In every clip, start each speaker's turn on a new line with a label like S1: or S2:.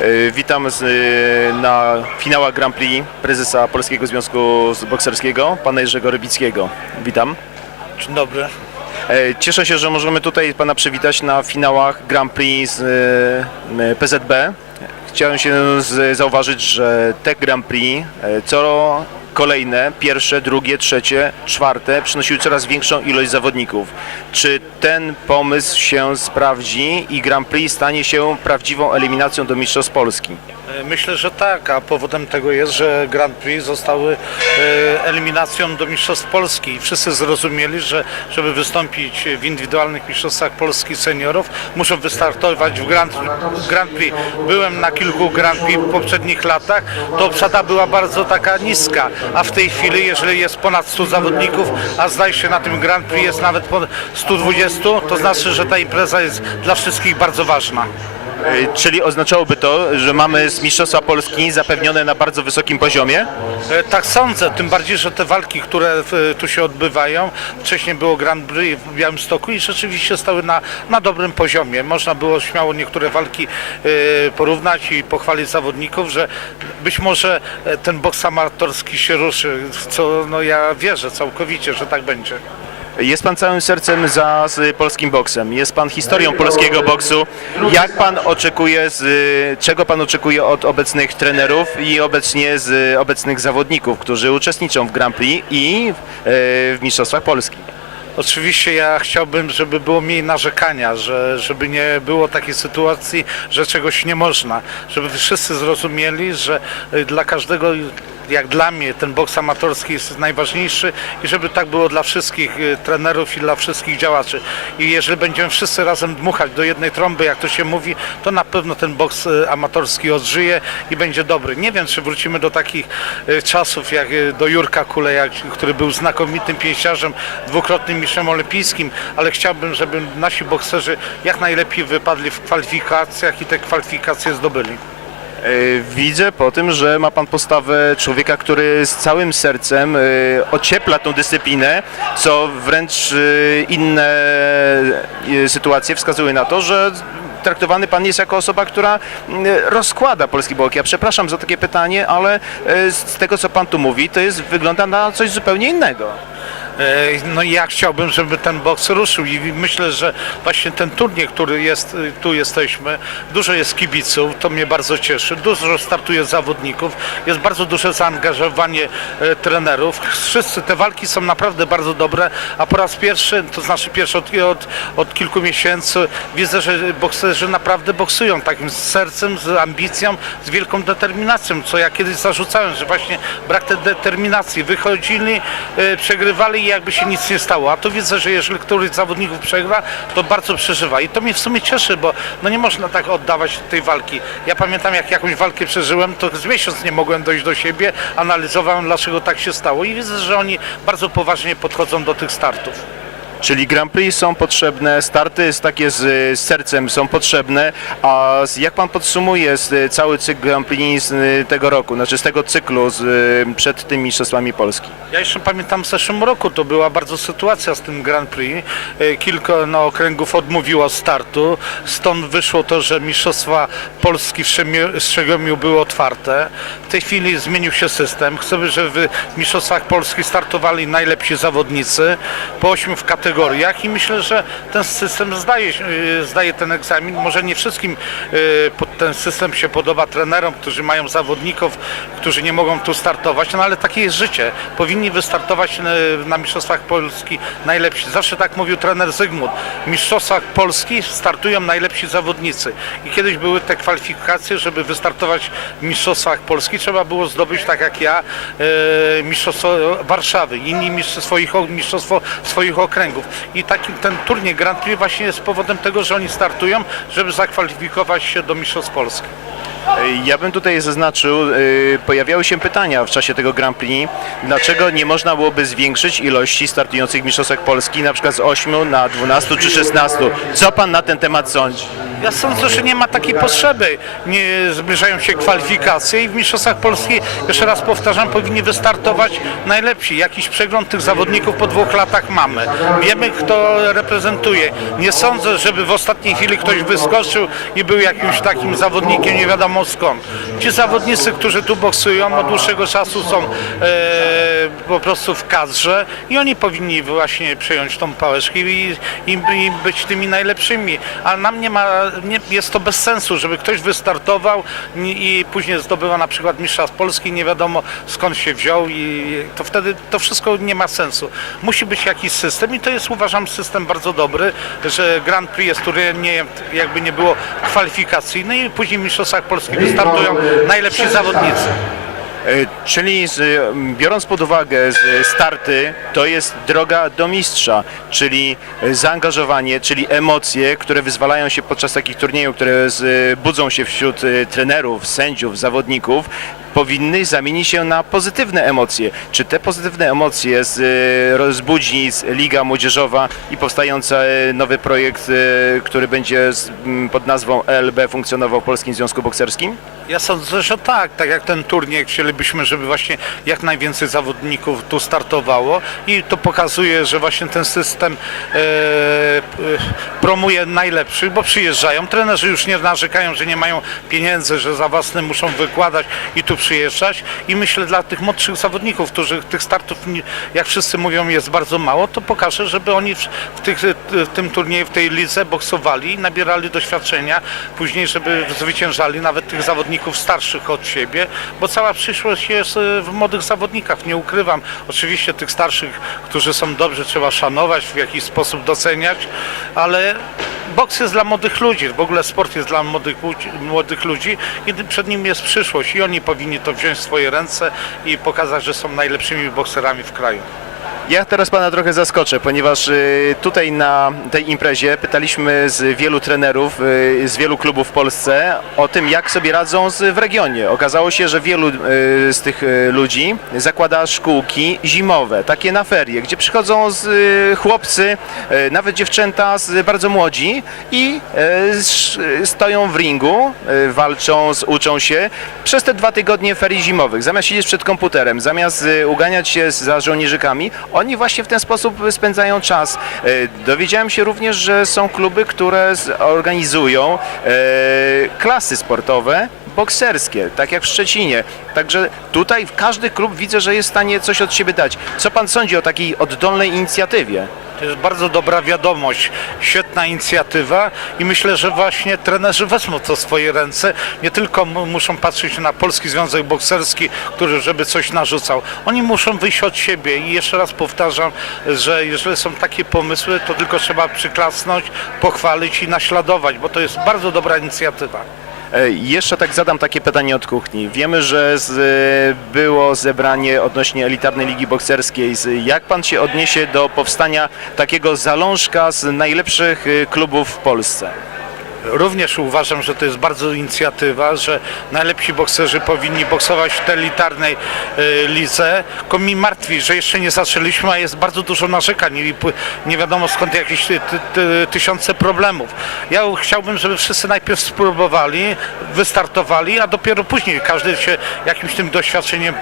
S1: E, Witam z, e, na finałach Grand Prix prezesa Polskiego Związku Bokserskiego, pana Jerzego Rybickiego. Witam.
S2: Dzień dobry.
S1: E, Cieszę się, że możemy tutaj pana przywitać na finałach Grand Prix z PZB. Chciałem się zauważyć, że te Grand Prix co kolejne, pierwsze, drugie, trzecie, czwarte przynosiły coraz większą ilość zawodników. Czy ten pomysł się sprawdzi i Grand Prix stanie się prawdziwą eliminacją do Mistrzostw Polski?
S2: Myślę, że tak, a powodem tego jest, że Grand Prix zostały e, eliminacją do Mistrzostw Polski i wszyscy zrozumieli, że żeby wystąpić w indywidualnych Mistrzostwach Polski seniorów, muszą wystartować w Grand, Grand Prix. Byłem na kilku Grand Prix w poprzednich latach, to obsada była bardzo taka niska, a w tej chwili, jeżeli jest ponad 100 zawodników, a zdaje się na tym Grand Prix jest nawet ponad 120, to znaczy, że ta impreza jest dla wszystkich bardzo ważna.
S1: E, Czyli oznaczałoby to, że mamy z Mistrzostwa Polski zapewnione na bardzo wysokim poziomie?
S2: E, Tak sądzę, tym bardziej, że te walki, które w- tu się odbywają, wcześniej było Grand Prix w Białymstoku i rzeczywiście stały na, na dobrym poziomie. Można było śmiało niektóre walki e, porównać i pochwalić zawodników, że być może e, ten boks amatorski się ruszy, co no ja wierzę całkowicie, że tak będzie.
S1: Jest pan całym sercem za z polskim boksem. Jest pan historią polskiego boksu. Jak pan oczekuje, z, czego pan oczekuje od obecnych trenerów i obecnie z obecnych zawodników, którzy uczestniczą w Grand Prix i e, w Mistrzostwach Polski?
S2: Oczywiście ja chciałbym, żeby było mniej narzekania, że, żeby nie było takiej sytuacji, że czegoś nie można. Żeby wszyscy zrozumieli, że y, dla każdego, jak dla mnie, ten boks amatorski jest najważniejszy i żeby tak było dla wszystkich y, trenerów i dla wszystkich działaczy. I jeżeli będziemy wszyscy razem dmuchać do jednej trąby, jak to się mówi, to na pewno ten boks y, amatorski odżyje i będzie dobry. Nie wiem, czy wrócimy do takich czasów, jak do Jurka Kulejak, który był znakomitym pięściarzem, dwukrotnym mistrzem olimpijskim, ale chciałbym, żeby nasi bokserzy jak najlepiej wypadli w kwalifikacjach i te kwalifikacje zdobyli.
S1: E, Widzę po tym, że ma pan postawę człowieka, który z całym sercem e, ociepla tą dyscyplinę, co wręcz e, inne sytuacje wskazują na to, że traktowany pan jest jako osoba, która rozkłada polski bok. Ja przepraszam za takie pytanie, ale z tego, co pan tu mówi, to jest, wygląda na coś zupełnie innego.
S2: E, No i ja chciałbym, żeby ten boks ruszył i myślę, że właśnie ten turniej, który jest, y, tu jesteśmy, dużo jest kibiców, to mnie bardzo cieszy, dużo startuje zawodników, jest bardzo duże zaangażowanie e, trenerów. Wszyscy te walki są naprawdę bardzo dobre, a po raz pierwszy, to znaczy pierwszy od, od, od kilku miesięcy widzę, że bokserzy naprawdę boksują takim z sercem, z ambicją, z wielką determinacją, co ja kiedyś zarzucałem, że właśnie brak tej determinacji. Wychodzili, e, przegrywali jakby się nic nie stało. A tu widzę, że jeżeli któryś z zawodników przegra, to bardzo przeżywa. I to mnie w sumie cieszy, bo no nie można tak oddawać tej walki. Ja pamiętam, jak jakąś walkę przeżyłem, to z miesiąc nie mogłem dojść do siebie, analizowałem, dlaczego tak się stało i widzę, że oni bardzo poważnie podchodzą do tych startów.
S1: Czyli Grand Prix są potrzebne, starty z takie z, sercem są potrzebne, a jak pan podsumuje cały cykl Grand Prix z tego roku, znaczy z tego cyklu z, przed tymi Mistrzostwami Polski?
S2: Ja jeszcze pamiętam w zeszłym roku, to była bardzo sytuacja z tym Grand Prix. E, Kilka no, okręgów odmówiło startu, stąd wyszło to, że Mistrzostwa Polski w Strzegłomiu były otwarte. W tej chwili zmienił się system. Chcemy, żeby w Mistrzostwach Polski startowali najlepsi zawodnicy po ośmiu w kategoriach i myślę, że ten system zdaje, e, zdaje ten egzamin. Może nie wszystkim pod- ten system się podoba trenerom, którzy mają zawodników, którzy nie mogą tu startować, no ale takie jest życie. Powinni wystartować e, na Mistrzostwach Polski najlepsi. Zawsze tak mówił trener Zygmunt. W Mistrzostwach Polski startują najlepsi zawodnicy. I kiedyś były te kwalifikacje, żeby wystartować w Mistrzostwach Polski, trzeba było zdobyć, tak jak ja, Mistrzostwo Warszawy, inni mistrz- swoich, mistrzostwo swoich okręgów. I taki ten turniej Grand Prix właśnie jest powodem tego, że oni startują, żeby zakwalifikować się do Mistrzostw Polski.
S1: Ja bym tutaj zaznaczył, y, pojawiały się pytania w czasie tego Grand Prix, dlaczego nie można byłoby zwiększyć ilości startujących w Mistrzostwach Polski, na przykład z 8 na 12 czy 16. Co pan na ten temat sądzi?
S2: Ja sądzę, że nie ma takiej potrzeby. Nie zbliżają się kwalifikacje i w Mistrzostwach Polski, jeszcze raz powtarzam, powinni wystartować najlepsi. Jakiś przegląd tych zawodników po dwóch latach mamy. Wiemy, kto reprezentuje. Nie sądzę, żeby w ostatniej chwili ktoś wyskoczył i był jakimś takim zawodnikiem nie wiadomo skąd. Ci zawodnicy, którzy tu boksują od dłuższego czasu są e, po prostu w kadrze i oni powinni właśnie przejąć tą pałeczkę i, i, i być tymi najlepszymi. A nam nie ma, nie, jest to bez sensu, żeby ktoś wystartował i, i później zdobywa na przykład mistrza z Polski, nie wiadomo skąd się wziął i to wtedy to wszystko nie ma sensu. Musi być jakiś system i to jest uważam system bardzo dobry, że Grand Prix jest turnieje jakby nie było kwalifikacyjne i później w mistrzostwach Polski wystartują najlepsi zawodnicy.
S1: E, Czyli z, biorąc pod uwagę starty, to jest droga do mistrza, czyli zaangażowanie, czyli emocje, które wyzwalają się podczas takich turniejów, które budzą się wśród e, trenerów, sędziów, zawodników, powinny zamienić się na pozytywne emocje. Czy te pozytywne emocje z, e, rozbudzi Liga Młodzieżowa i powstający e, nowy projekt, e, który będzie z, m, pod nazwą LB funkcjonował w Polskim Związku Bokserskim?
S2: Ja sądzę, że tak, tak jak ten turniej chcielibyśmy, żeby właśnie jak najwięcej zawodników tu startowało i to pokazuje, że właśnie ten system promuje najlepszych, bo przyjeżdżają, trenerzy już nie narzekają, że nie mają pieniędzy, że za własne muszą wykładać i tu przyjeżdżać i myślę dla tych młodszych zawodników, którzy tych startów, jak wszyscy mówią, jest bardzo mało, to pokaże, żeby oni w, tych, w tym turnieju, w tej lidze boksowali, nabierali doświadczenia, później, żeby zwyciężali nawet tych zawodników starszych od siebie, bo cała przyszłość jest e, w młodych zawodnikach, nie ukrywam. Oczywiście tych starszych, którzy są dobrzy, trzeba szanować, w jakiś sposób doceniać, ale boks jest dla młodych ludzi, w ogóle sport jest dla młodych, młodych ludzi i przed nim jest przyszłość i oni powinni to wziąć w swoje ręce i pokazać, że są najlepszymi bokserami w kraju.
S1: Ja teraz pana trochę zaskoczę, ponieważ y, tutaj na tej imprezie pytaliśmy z wielu trenerów, y, z wielu klubów w Polsce o tym, jak sobie radzą w regionie. Okazało się, że wielu y, z tych ludzi zakłada szkółki zimowe, takie na ferie, gdzie przychodzą z, chłopcy, nawet dziewczęta z, bardzo młodzi i stoją w ringu, walczą, uczą się przez te dwa tygodnie ferii zimowych. Zamiast siedzieć przed komputerem, zamiast uganiać się za żołnierzykami, oni właśnie w ten sposób spędzają czas. Y, Dowiedziałem się również, że są kluby, które organizują e, klasy sportowe bokserskie, tak jak w Szczecinie. Także tutaj każdy klub widzę, że jest w stanie coś od siebie dać. Co pan sądzi o takiej oddolnej inicjatywie?
S2: To jest bardzo dobra wiadomość, świetna inicjatywa i myślę, że właśnie trenerzy wezmą to w swoje ręce. Nie tylko mu- muszą patrzeć na Polski Związek Bokserski, który żeby coś narzucał. Oni muszą wyjść od siebie i jeszcze raz powtarzam, że jeżeli są takie pomysły, to tylko trzeba przyklasnąć, pochwalić i naśladować, bo to jest bardzo dobra inicjatywa.
S1: E, Jeszcze tak zadam takie pytanie od kuchni. Wiemy, że z, było zebranie odnośnie elitarnej ligi bokserskiej. Z- Jak pan się odniesie do powstania takiego zalążka z najlepszych e, klubów w Polsce?
S2: Również uważam, że to jest bardzo inicjatywa, że najlepsi bokserzy powinni boksować w tej elitarnej e, lidze. Tylko mi martwi, że jeszcze nie zaczęliśmy, a jest bardzo dużo narzekań i nie wiadomo skąd jakieś ty, ty, ty, tysiące problemów. Ja chciałbym, żeby wszyscy najpierw spróbowali, wystartowali, a dopiero później każdy się jakimś tym doświadczeniem e,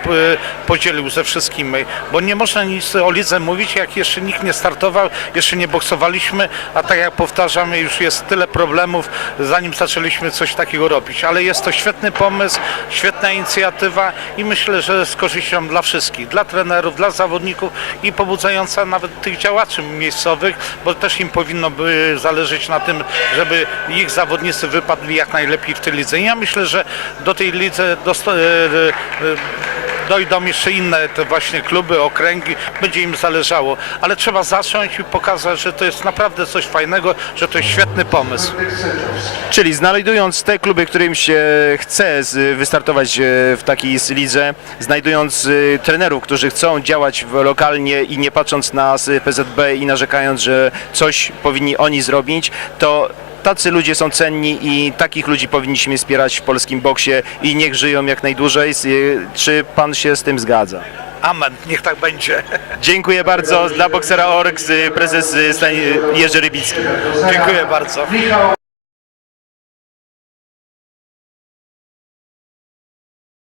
S2: podzielił ze wszystkimi. Bo nie można nic o lidze mówić, jak jeszcze nikt nie startował, jeszcze nie boksowaliśmy, a tak jak powtarzamy, już jest tyle problemów, zanim zaczęliśmy coś takiego robić. Ale jest to świetny pomysł, świetna inicjatywa i myślę, że z korzyścią dla wszystkich, dla trenerów, dla zawodników i pobudzająca nawet tych działaczy miejscowych, bo też im powinno by zależeć na tym, żeby ich zawodnicy wypadli jak najlepiej w tej lidze. I ja myślę, że do tej lidze dosta- e, e, e, dojdą jeszcze inne te właśnie kluby, okręgi, będzie im zależało, ale trzeba zacząć i pokazać, że to jest naprawdę coś fajnego, że to jest świetny pomysł.
S1: Czyli znajdując te kluby, którym się chce wystartować e, w takiej lidze, znajdując e, trenerów, którzy chcą działać lokalnie i nie patrząc na PZB i narzekając, że coś powinni oni zrobić, to tacy ludzie są cenni i takich ludzi powinniśmy wspierać w polskim boksie i niech żyją jak najdłużej. E, Czy pan się z tym zgadza?
S2: Amen, niech tak będzie.
S1: Dziękuję bardzo. Dla boksera Org, prezes e, Stan- Jerzy Rybicki.
S2: Dziękuję bardzo.